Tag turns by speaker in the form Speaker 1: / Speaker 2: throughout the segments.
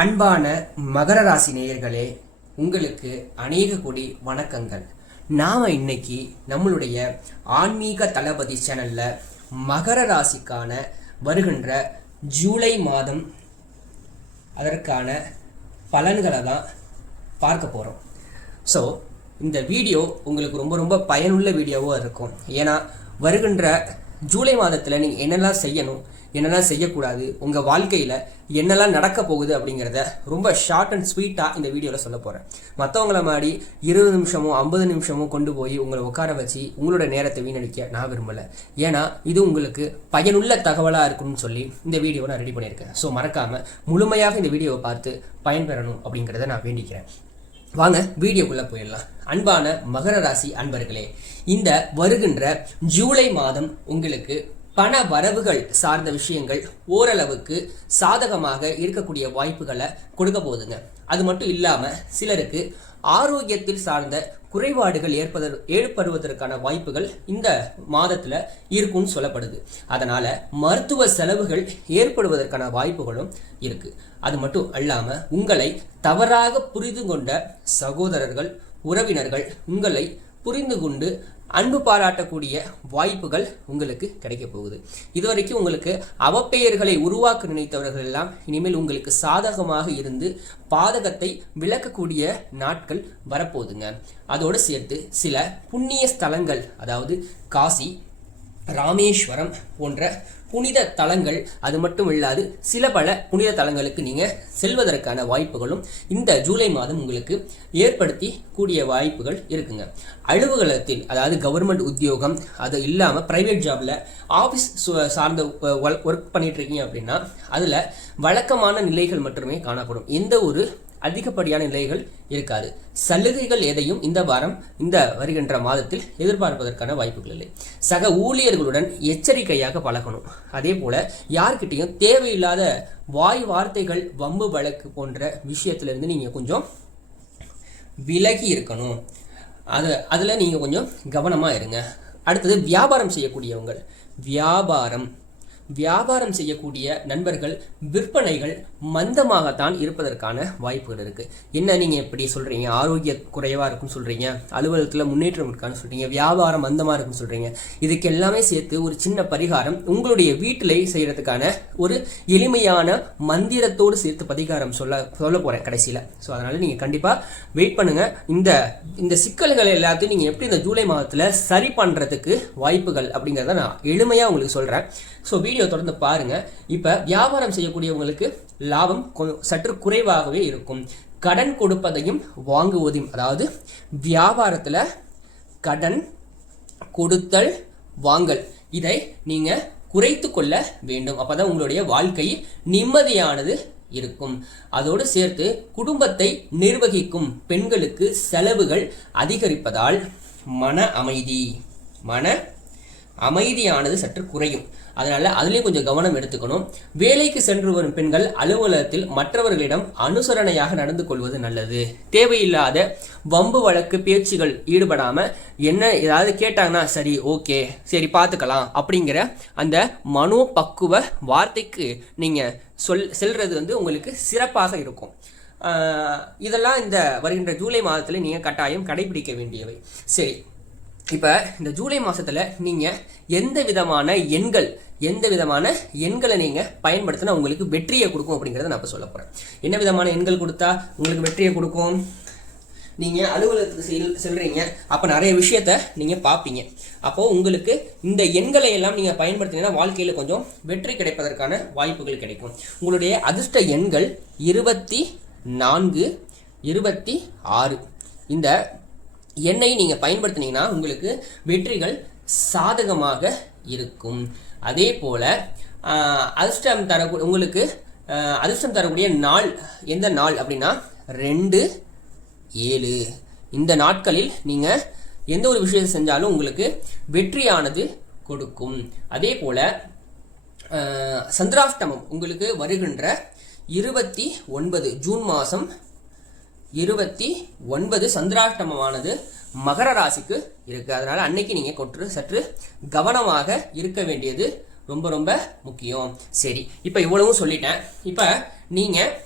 Speaker 1: அன்பான மகர ராசி நேயர்களே உங்களுக்கு அநேக கோடி வணக்கங்கள். நாம் இன்னைக்கு நம்மளுடைய ஆன்மீக தளபதி சேனலில் மகர ராசிக்கான வருகின்ற ஜூலை மாதம் அதற்கான பலன்களை தான் பார்க்க போகிறோம் ஸோ இந்த வீடியோ உங்களுக்கு ரொம்ப ரொம்ப பயனுள்ள வீடியோவாக இருக்கும். ஏன்னா வருகின்ற ஜூலை மாதத்தில் நீங்கள் என்னெல்லாம் செய்யணும் என்னெல்லாம் செய்யக்கூடாது உங்கள் வாழ்க்கையில் என்னெல்லாம் நடக்க போகுது அப்படிங்கிறத ரொம்ப ஷார்ட் அண்ட் ஸ்வீட்டாக இந்த வீடியோவில் சொல்ல போகிறேன் மற்றவங்கள மாதிரி இருபது நிமிஷமோ ஐம்பது நிமிஷமோ கொண்டு போய் உங்களை உட்கார வச்சு உங்களோட நேரத்தை வீணடிக்க நான் விரும்பலை. ஏன்னா இது உங்களுக்கு பயனுள்ள தகவலாக இருக்கணும்னு சொல்லி இந்த வீடியோவை நான் ரெடி பண்ணியிருக்கேன். ஸோ மறக்காமல் முழுமையாக இந்த வீடியோவை பார்த்து பயன்பெறணும் அப்படிங்கிறத நான் வேண்டிக்கிறேன். வாங்க வீடியோக்குள்ளே போயிடலாம். அன்பான மகர ராசி அன்பர்களே இந்த வருகின்ற ஜூலை மாதம் உங்களுக்கு பண வரவுகள் சார்ந்த விஷயங்கள் ஓரளவுக்கு சாதகமாக இருக்கக்கூடிய வாய்ப்புகளை கொடுக்க போகுதுங்க. அது மட்டும் இல்லாமல் சிலருக்கு ஆரோக்கியத்தில் சார்ந்த குறைபாடுகள் ஏற்பதற் ஏற்படுவதற்கான வாய்ப்புகள் இந்த மாதத்தில் இருக்கும்னு சொல்லப்படுது. அதனால் மருத்துவ செலவுகள் ஏற்படுவதற்கான வாய்ப்புகளும் இருக்குது அது மட்டும் அல்லாமல் உங்களை தவறாக புரிந்து கொண்ட சகோதரர்கள் உறவினர்கள் உங்களை புரிந்து கொண்டு அன்பு பாராட்டக்கூடிய வாய்ப்புகள் உங்களுக்கு கிடைக்க போகுது. இதுவரைக்கும் உங்களுக்கு அவப்பெயர்களை உருவாக்க நினைத்தவர்கள் எல்லாம் இனிமேல் உங்களுக்கு சாதகமாக இருந்து பாதகத்தை விளக்கக்கூடிய நாட்கள் வரப்போகுதுங்க. அதோடு சேர்த்து சில புண்ணிய ஸ்தலங்கள் அதாவது காசி ராமேஸ்வரம் போன்ற புனித தலங்கள் அது மட்டும் இல்லாது சில பல புனித தலங்களுக்கு நீங்கள் செல்வதற்கான வாய்ப்புகளும் இந்த ஜூலை மாதம் உங்களுக்கு ஏற்படுத்தி கூடிய வாய்ப்புகள் இருக்குங்க. அலுவலகத்தில் அதாவது கவர்மெண்ட் உத்தியோகம் அது இல்லாமல் ப்ரைவேட் ஜாபில் ஆஃபீஸ் சார்ந்த ஒர்க் பண்ணிட்டு இருக்கீங்க அப்படின்னா அதில் வழக்கமான நிலைகள் மட்டுமே காணப்படும். எந்த ஒரு அதிகப்படியான நிலைகள் இருக்காது. சலுகைகள் எதையும் இந்த வாரம் இந்த வருகின்ற மாதத்தில் எதிர்பார்ப்பதற்கான வாய்ப்புகள் இல்லை. சக ஊழியர்களுடன் எச்சரிக்கையாக பழகணும். அதே போல யார்கிட்டையும் தேவையில்லாத வாய் வார்த்தைகள் வம்பு வழக்கு போன்ற விஷயத்திலிருந்து நீங்கள் கொஞ்சம் விலகி இருக்கணும். அது அதில் நீங்கள் கொஞ்சம் கவனமாக இருங்க. அடுத்தது வியாபாரம் செய்யக்கூடியவங்கள் வியாபாரம். வியாபாரம் செய்யக்கூடிய நண்பர்கள் விற்பனைகள் மந்தமாகத்தான் இருப்பதற்கான வாய்ப்புகள் இருக்கு. என்ன நீங்க எப்படி சொல்றீங்க? ஆரோக்கிய குறைவா இருக்குன்னு சொல்றீங்க. அலுவலகத்துல முன்னேற்றம் இருக்கான்னு சொல்றீங்க. வியாபாரம் மந்தமா இருக்குன்னு சொல்றீங்க. இதுக்கு எல்லாமே சேர்த்து ஒரு சின்ன பரிகாரம் உங்களுடைய வீட்டிலே செய்யறதுக்கான ஒரு எளிமையான மந்திரத்தோடு சேர்த்து பரிகாரம் சொல்ல சொல்ல போறேன் கடைசியில. ஸோ அதனால நீங்க கண்டிப்பா வெயிட் பண்ணுங்க. இந்த இந்த சிக்கல்கள் எல்லாத்தையும் நீங்க எப்படி இந்த ஜூலை மாதத்துல சரி பண்றதுக்கு வாய்ப்புகள் அப்படிங்கிறத நான் எளிமையா உங்களுக்கு சொல்றேன். ஸோ வீடியோ தொடர்ந்து பாருங்க. இப்ப வியாபாரம் செய்யக்கூடியவங்களுக்கு லாபம் கொ- சற்று குறைவாகவே இருக்கும். கடன் கொடுப்பதையும் வாங்குவதையும் அதாவது வியாபாரத்தில் கடன் கொடுத்தல் வாங்கல் இதை நீங்கள் குறைத்து கொள்ள வேண்டும். அப்பதான் உங்களுடைய வாழ்க்கை நிம்மதியானது இருக்கும். அதோடு சேர்த்து குடும்பத்தை நிர்வகிக்கும் பெண்களுக்கு செலவுகள் அதிகரிப்பதால் மன அமைதி மன அமைதியானது சற்று குறையும். அதனால அதுலேயும் கொஞ்சம் கவனம் எடுத்துக்கணும். வேலைக்கு சென்று வரும் பெண்கள் அலுவலகத்தில் மற்றவர்களிடம் அனுசரணையாக நடந்து கொள்வது நல்லது. தேவையில்லாத வம்பு வழக்கு பேச்சுகள் ஈடுபடாம என்ன ஏதாவது கேட்டாங்கன்னா சரி ஓகே சரி பார்த்துக்கலாம் அப்படிங்கிற அந்த மனோபக்குவ வார்த்தைக்கு நீங்க சொல் செல்றது வந்து உங்களுக்கு சிறப்பாக இருக்கும். இதெல்லாம் இந்த வருகின்ற ஜூலை மாதத்தில் நீங்கள் கட்டாயம் கடைபிடிக்க வேண்டியவை. சரி. இப்போ இந்த ஜூலை மாதத்தில் நீங்கள் எந்த விதமான எண்கள் எந்த விதமான எண்களை நீங்கள் பயன்படுத்தினா உங்களுக்கு வெற்றியை கொடுக்கும் அப்படிங்கிறத நான் இப்போ சொல்ல போகிறேன் என்ன விதமான எண்கள் கொடுத்தா உங்களுக்கு வெற்றியை கொடுக்கும்? நீங்கள் அலுவலகத்துக்கு செல் செல்கிறீங்க அப்போ நிறைய விஷயத்த நீங்கள் பார்ப்பீங்க அப்போது உங்களுக்கு இந்த எண்களை எல்லாம் நீங்கள் பயன்படுத்தினீங்கன்னா வாழ்க்கையில் கொஞ்சம் வெற்றி கிடைப்பதற்கான வாய்ப்புகள் கிடைக்கும். உங்களுடைய அதிர்ஷ்ட எண்கள் இருபத்தி நான்கு இருபத்தி ஆறு. இந்த எண்ணை நீங்க பயன்படுத்தினீங்கன்னா உங்களுக்கு வெற்றிகள் சாதகமாக இருக்கும். அதே போல அதிர்ஷ்டம் தரக்கூடிய உங்களுக்கு அதிர்ஷ்டம் தரக்கூடிய நாள் எந்த நாள் அப்படின்னா ரெண்டு ஏழு. இந்த நாட்களில் நீங்க எந்த ஒரு விஷயத்தை செஞ்சாலும் உங்களுக்கு வெற்றியானது கொடுக்கும். அதே போல சந்திராஷ்டமம் உங்களுக்கு வருகின்ற இருபத்தி ஒன்பது ஜூன் மாதம் இருபத்தி ஒன்பது சந்திராஷ்டமமானது மகர ராசிக்கு இருக்கு. அதனால அன்னைக்கு நீங்க கொற்று சற்று கவனமாக இருக்க வேண்டியது ரொம்ப ரொம்ப முக்கியம். சரி இப்போ இவ்வளவும் சொல்லிட்டேன். இப்போ நீங்க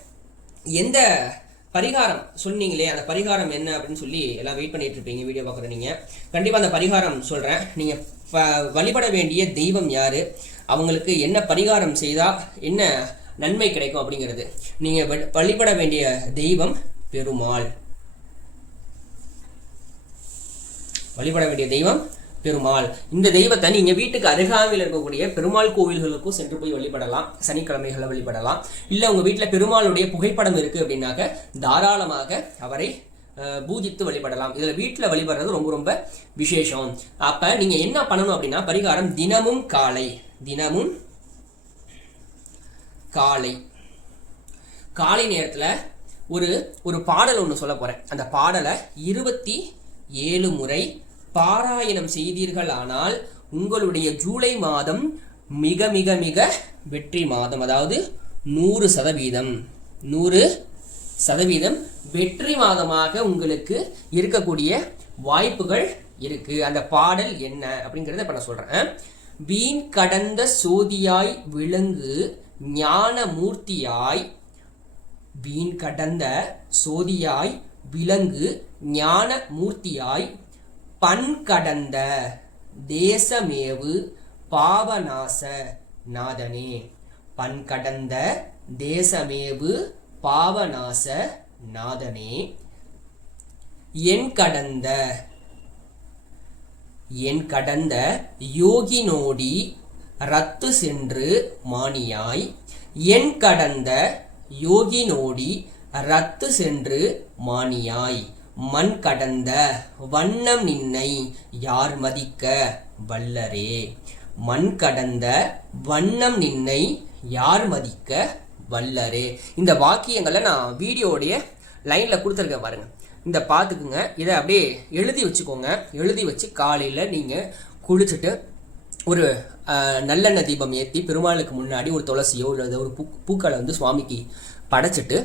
Speaker 1: எந்த பரிகாரம் சொன்னீங்களே அந்த பரிகாரம் என்ன அப்படின்னு சொல்லி எல்லாம் வெயிட் பண்ணிட்டு இருப்பீங்க வீடியோ பார்க்குற நீங்க. கண்டிப்பா அந்த பரிகாரம் சொல்றேன். நீங்க ப- வழிபட வேண்டிய தெய்வம் யாரு? அவங்களுக்கு என்ன பரிகாரம் செய்தா என்ன நன்மை கிடைக்கும் அப்படிங்கிறது. நீங்க வழிபட வேண்டிய தெய்வம் பெருமாள். வழிபட வேண்டிய தெய்வம் பெருமாள். இந்த தெய்வத்தை நீங்க வீட்டுக்கு அருகாமையில் இருக்கக்கூடிய பெருமாள் கோவில்களுக்கும் சென்று போய் வழிபடலாம். சனிக்கிழமைகளை வழிபடலாம். இல்ல உங்க வீட்டில் பெருமாளுடைய புகைப்படம் இருக்கு அப்படின்னாக்க தாராளமாக அவரை பூஜித்து வழிபடலாம். இதில் வீட்டில் வழிபடுறது ரொம்ப ரொம்ப விசேஷம். அப்ப நீங்க என்ன பண்ணணும் அப்படின்னா பரிகாரம் தினமும் காலை. தினமும் காலை. காலை நேரத்தில் ஒரு ஒரு பாடல் ஒன்று சொல்ல போகிறேன் அந்த பாடலை இருபத்தி ஏழு முறை பாராயணம் செய்தீர்கள் ஆனால் உங்களுடைய ஜூலை மாதம் மிக மிக மிக வெற்றி மாதம் அதாவது நூறு சதவீதம் நூறு சதவீதம் வெற்றி மாதமாக உங்களுக்கு இருக்கக்கூடிய வாய்ப்புகள் இருக்கு. அந்த பாடல் என்ன அப்படிங்கிறத இப்போ நான் சொல்கிறேன் வீண் கடந்த சோதியாய் விளங்கு ஞான மூர்த்தியாய் வீண் கடந்த சோதியாய் விலங்கு ஞான மூர்த்தியாய் பண் கடந்த தேசமேவு பாவநாச நாதனே. பண் கடந்த தேசமேவு பாவநாச நாதனே. என் கடந்த என் கடந்த யோகினோடி ரத்து சென்று மானியாய். என் கடந்த யோகினோடி ரத்து சென்று மானியாய் மண் கடந்த வண்ணம் நின்னை யார் மதிக்க வல்லரே? மண் கடந்த வண்ணம் நின்னை யார் மதிக்க வல்லரே? இந்த வாக்கியங்களை நான் வீடியோடைய லைனில் கொடுத்துருக்கேன் பாருங்க. இந்த பார்த்துக்குங்க. இதை அப்படியே எழுதி வச்சுக்கோங்க. எழுதி வச்சு காலையில் நீங்கள் குளிச்சுட்டு ஒரு நல்லெண்ணெய் தீபம் ஏற்றி பெருமாளுக்கு முன்னாடி ஒரு துளசியோ இல்லை ஒரு பூ பூக்களை வந்து சுவாமிக்கு படைச்சிட்டு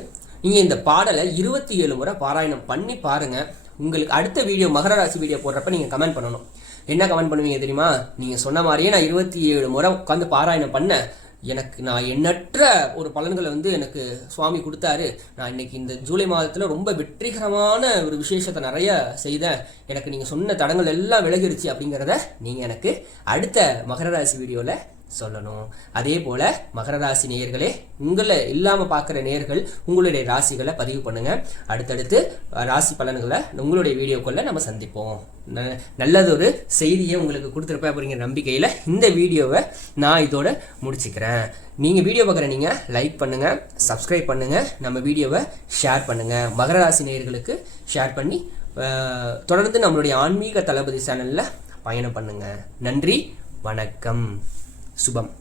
Speaker 1: நீங்கள் இந்த பாடலை இருபத்தி ஏழு முறை பாராயணம் பண்ணி பாருங்கள் உங்களுக்கு அடுத்த வீடியோ மகர ராசி வீடியோ போடுறப்ப நீங்கள் கமெண்ட் பண்ணணும். என்ன கமெண்ட் பண்ணுவீங்க தெரியுமா? நீங்கள் சொன்ன மாதிரியே நான் இருபத்தி ஏழு முறை உட்காந்து பாராயணம் பண்ணேன். எனக்கு நான் எண்ணற்ற ஒரு பலன்களை வந்து எனக்கு சுவாமி கொடுத்தாரு. நான் இன்னைக்கு இந்த ஜூலை மாதத்தில் ரொம்ப வெற்றிகரமான ஒரு விசேஷத்தை நிறைய செய்தேன். எனக்கு நீங்கள் சொன்ன தடங்கள் எல்லாம் விலகிருச்சு அப்படிங்கிறத நீங்கள் எனக்கு அடுத்த மகர ராசி வீடியோவில் சொல்லணும். அதே போல மகர ராசி நேயர்களே உங்களை இல்லாமல் பார்க்குற நேயர்கள் உங்களுடைய ராசிகளை பதிவு பண்ணுங்க. அடுத்தடுத்து ராசி பலன்களை உங்களுடைய வீடியோக்குள்ள நம்ம சந்திப்போம். ந- நல்லதொரு செய்தியை உங்களுக்கு கொடுத்துருப்பேன் அப்படிங்கிற நம்பிக்கையில் இந்த வீடியோவை நான் இதோட முடிச்சுக்கிறேன். நீங்கள் வீடியோ பார்க்குற நீங்கள் லைக் பண்ணுங்கள் சப்ஸ்கிரைப் பண்ணுங்கள் நம்ம வீடியோவை ஷேர் பண்ணுங்கள் மகர ராசி நேயர்களுக்கு ஷேர் பண்ணி தொடர்ந்து நம்மளுடைய ஆன்மீக தளபதி சேனலில் பயணம் பண்ணுங்கள் நன்றி வணக்கம். Subang.